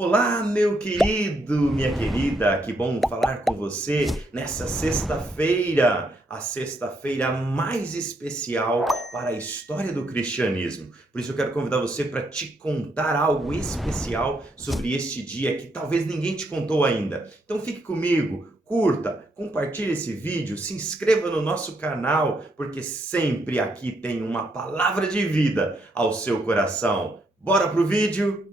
Olá, meu querido, minha querida, que bom falar com você nessa sexta-feira, a sexta-feira mais especial para a história do cristianismo. Por isso eu quero convidar você para te contar algo especial sobre este dia que talvez ninguém te contou ainda. Então fique comigo, curta, compartilhe esse vídeo, se inscreva no nosso canal, porque sempre aqui tem uma palavra de vida ao seu coração. Bora pro vídeo?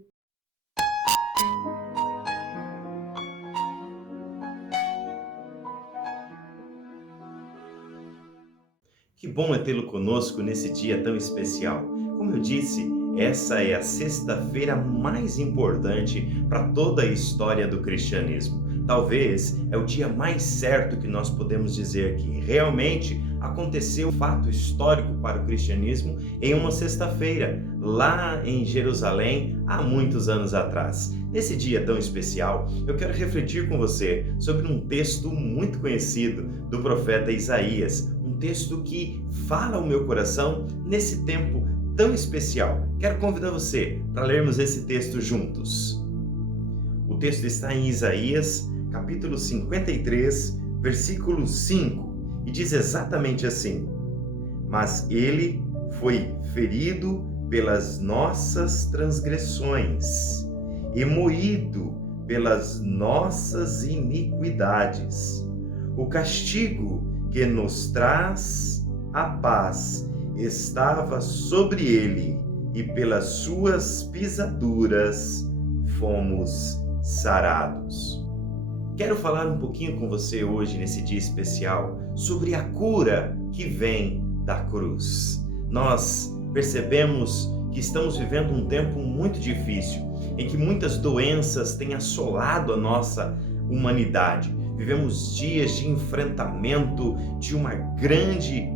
Que bom é tê-lo conosco nesse dia tão especial. Como eu disse, essa é a sexta-feira mais importante para toda a história do cristianismo. Talvez é o dia mais certo que nós podemos dizer que realmente aconteceu um fato histórico para o cristianismo em uma sexta-feira, lá em Jerusalém, há muitos anos atrás. Nesse dia tão especial, eu quero refletir com você sobre um texto muito conhecido do profeta Isaías, um texto que fala ao meu coração nesse tempo tão especial. Quero convidar você para lermos esse texto juntos. O texto está em Isaías, capítulo 53, versículo 5, e diz exatamente assim: Mas ele foi ferido pelas nossas transgressões e moído pelas nossas iniquidades. O castigo que nos traz a paz estava sobre ele, e pelas suas pisaduras fomos sarados. Quero falar um pouquinho com você hoje, nesse dia especial, sobre a cura que vem da cruz. Nós percebemos que estamos vivendo um tempo muito difícil, em que muitas doenças têm assolado a nossa humanidade. Vivemos dias de enfrentamento de uma grande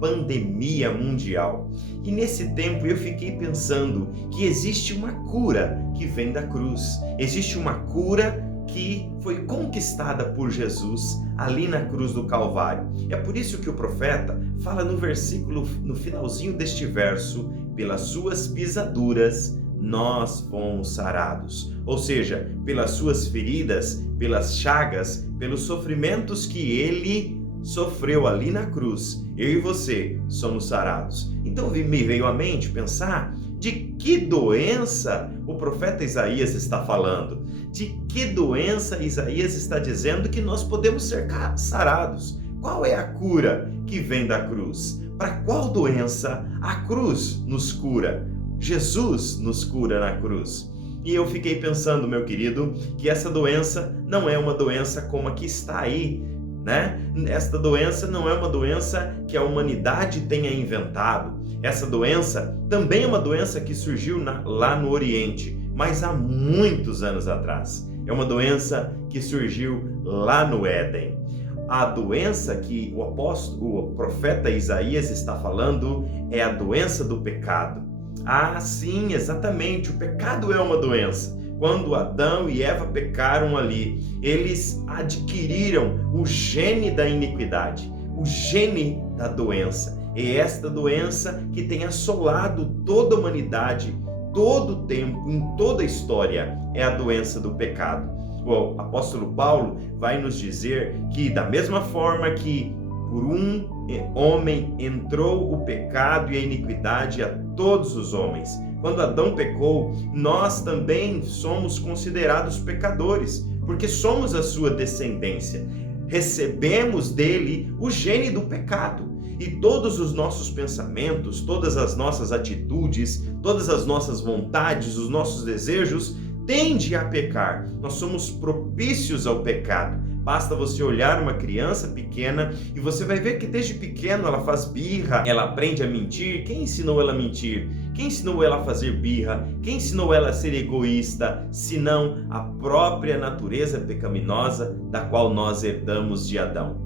pandemia mundial. E nesse tempo eu fiquei pensando que existe uma cura que vem da cruz. Existe uma cura que foi conquistada por Jesus ali na cruz do Calvário. É por isso que o profeta fala no versículo, no finalzinho deste verso: pelas suas pisaduras nós fomos sarados. Ou seja, pelas suas feridas, pelas chagas, pelos sofrimentos que ele sofreu ali na cruz, eu e você somos sarados. Então me veio à mente pensar de que doença o profeta Isaías está falando. De que doença Isaías está dizendo que nós podemos ser sarados? Qual é a cura que vem da cruz? Para qual doença a cruz nos cura? Jesus nos cura na cruz. E eu fiquei pensando, meu querido, que essa doença não é uma doença como a que está aí, né? Esta doença não é uma doença que a humanidade tenha inventado. Essa doença também é uma doença que surgiu lá no Oriente, mas há muitos anos atrás. É uma doença que surgiu lá no Éden. A doença que o profeta Isaías está falando é a doença do pecado. Ah, sim, exatamente, o pecado é uma doença. Quando Adão e Eva pecaram ali, eles adquiriram o gene da iniquidade, o gene da doença. E esta doença que tem assolado toda a humanidade, todo o tempo, em toda a história, é a doença do pecado. O apóstolo Paulo vai nos dizer que, da mesma forma que por um homem entrou o pecado e a iniquidade a todos os homens, quando Adão pecou, nós também somos considerados pecadores, porque somos a sua descendência. Recebemos dele o gene do pecado. E todos os nossos pensamentos, todas as nossas atitudes, todas as nossas vontades, os nossos desejos tendem a pecar. Nós somos propícios ao pecado. Basta você olhar uma criança pequena e você vai ver que desde pequeno ela faz birra, ela aprende a mentir. Quem ensinou ela a mentir? Quem ensinou ela a fazer birra? Quem ensinou ela a ser egoísta? Senão a própria natureza pecaminosa da qual nós herdamos de Adão.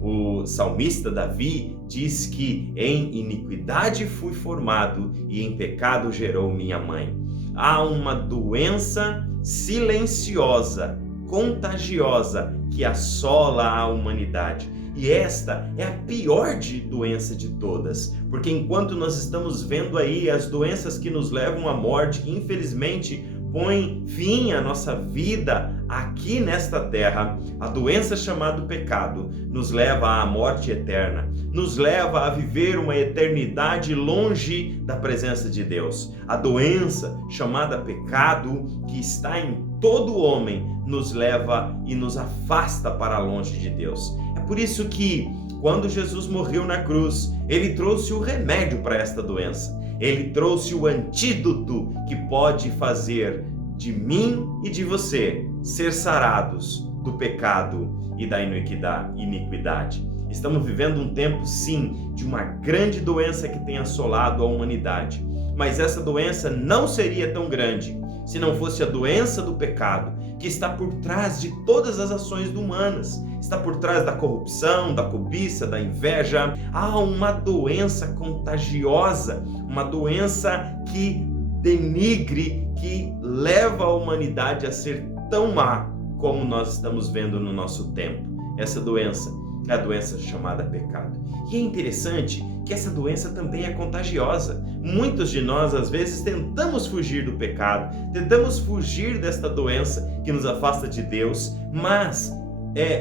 O salmista Davi diz que em iniquidade fui formado e em pecado gerou minha mãe. Há uma doença silenciosa, contagiosa, que assola a humanidade. E esta é a pior doença de todas, porque enquanto nós estamos vendo aí as doenças que nos levam à morte, infelizmente, põe fim à nossa vida aqui nesta terra, a doença chamada pecado nos leva à morte eterna, nos leva a viver uma eternidade longe da presença de Deus. A doença chamada pecado, que está em todo homem, nos leva e nos afasta para longe de Deus. É por isso que, quando Jesus morreu na cruz, ele trouxe o remédio para esta doença. Ele trouxe o antídoto que pode fazer de mim e de você ser sarados do pecado e da iniquidade. Estamos vivendo um tempo, sim, de uma grande doença que tem assolado a humanidade. Mas essa doença não seria tão grande se não fosse a doença do pecado, que está por trás de todas as ações humanas. Está por trás da corrupção, da cobiça, da inveja. Há uma doença contagiosa, uma doença que denigre, que leva a humanidade a ser tão má como nós estamos vendo no nosso tempo. Essa doença é a doença chamada pecado. E é interessante que essa doença também é contagiosa. Muitos de nós, às vezes, tentamos fugir do pecado, tentamos fugir desta doença que nos afasta de Deus, mas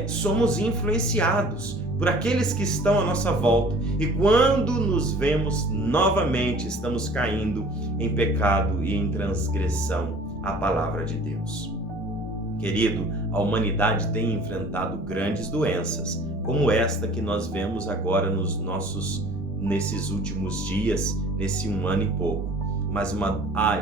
somos influenciados por aqueles que estão à nossa volta. E quando nos vemos novamente, estamos caindo em pecado e em transgressão à palavra de Deus. Querido, a humanidade tem enfrentado grandes doenças, como esta que nós vemos agora nesses últimos dias, nesse 1 ano e pouco. Mas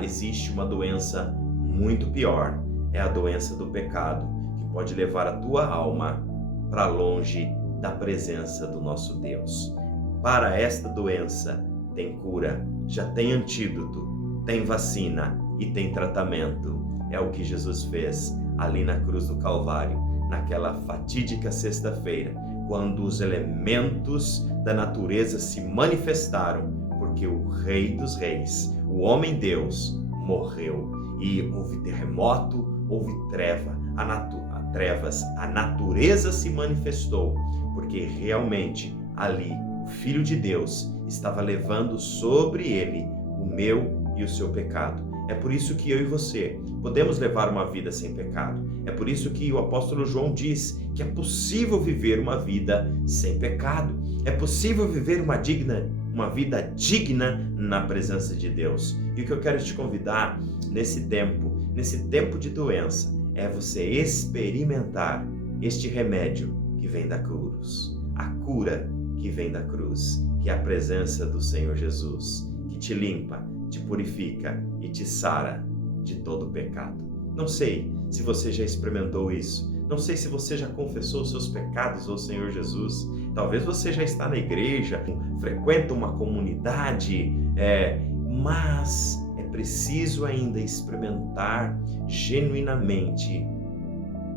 existe uma doença muito pior, é a doença do pecado, que pode levar a tua alma para longe da presença do nosso Deus. Para esta doença tem cura, já tem antídoto, tem vacina e tem tratamento. É o que Jesus fez ali na cruz do Calvário, naquela fatídica sexta-feira, quando os elementos da natureza se manifestaram, porque o Rei dos Reis, o Homem-Deus, morreu. E houve terremoto, houve trevas, a natureza se manifestou, porque realmente ali o Filho de Deus estava levando sobre ele o meu e o seu pecado. É por isso que eu e você podemos levar uma vida sem pecado. É por isso que o apóstolo João diz que é possível viver uma vida sem pecado. É possível viver uma vida digna na presença de Deus. E o que eu quero te convidar nesse tempo de doença, é você experimentar este remédio que vem da cruz. A cura que vem da cruz, que é a presença do Senhor Jesus, que te limpa, te purifica e te sara de todo pecado. Não sei se você já experimentou isso. Não sei se você já confessou os seus pecados ao Senhor Jesus. Talvez você já está na igreja, frequenta uma comunidade, mas é preciso ainda experimentar genuinamente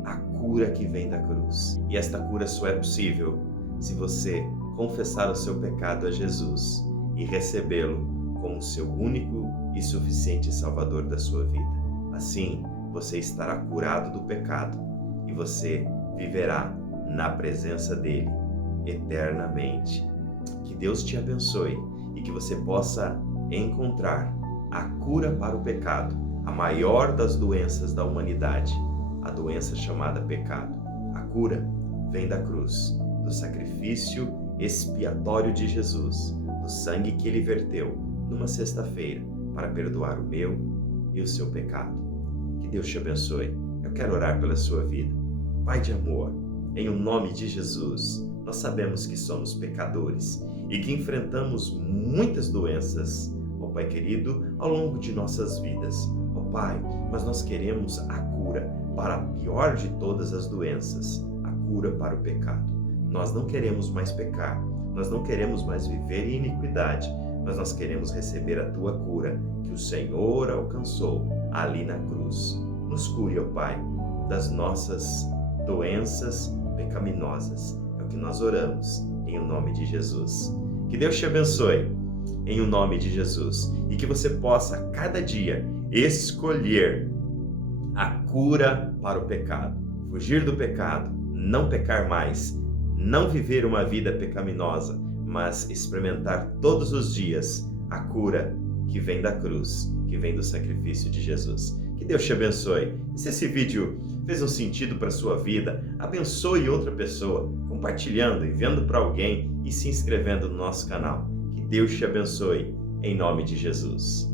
a cura que vem da cruz. E esta cura só é possível se você confessar o seu pecado a Jesus e recebê-lo como seu único e suficiente Salvador da sua vida. Assim, você estará curado do pecado e você viverá na presença dele eternamente. Que Deus te abençoe e que você possa encontrar a cura para o pecado, a maior das doenças da humanidade, a doença chamada pecado. A cura vem da cruz, do sacrifício expiatório de Jesus, do sangue que ele verteu numa sexta-feira para perdoar o meu e o seu pecado. Que Deus te abençoe. Eu quero orar pela sua vida. Pai de amor, em o nome de Jesus, nós sabemos que somos pecadores e que enfrentamos muitas doenças, ó Pai querido, ao longo de nossas vidas. Ó Pai, mas nós queremos a cura para a pior de todas as doenças, a cura para o pecado. Nós não queremos mais pecar, nós não queremos mais viver em iniquidade, mas nós queremos receber a Tua cura, que o Senhor alcançou ali na cruz. Nos cure, ó Pai, das nossas doenças pecaminosas. É o que nós oramos, em o nome de Jesus. Que Deus te abençoe, em o nome de Jesus, e que você possa, a cada dia, escolher a cura para o pecado. Fugir do pecado, não pecar mais, não viver uma vida pecaminosa, mas experimentar todos os dias a cura que vem da cruz, que vem do sacrifício de Jesus. Que Deus te abençoe. E se esse vídeo fez um sentido para a sua vida, abençoe outra pessoa, compartilhando, enviando para alguém e se inscrevendo no nosso canal. Que Deus te abençoe, em nome de Jesus.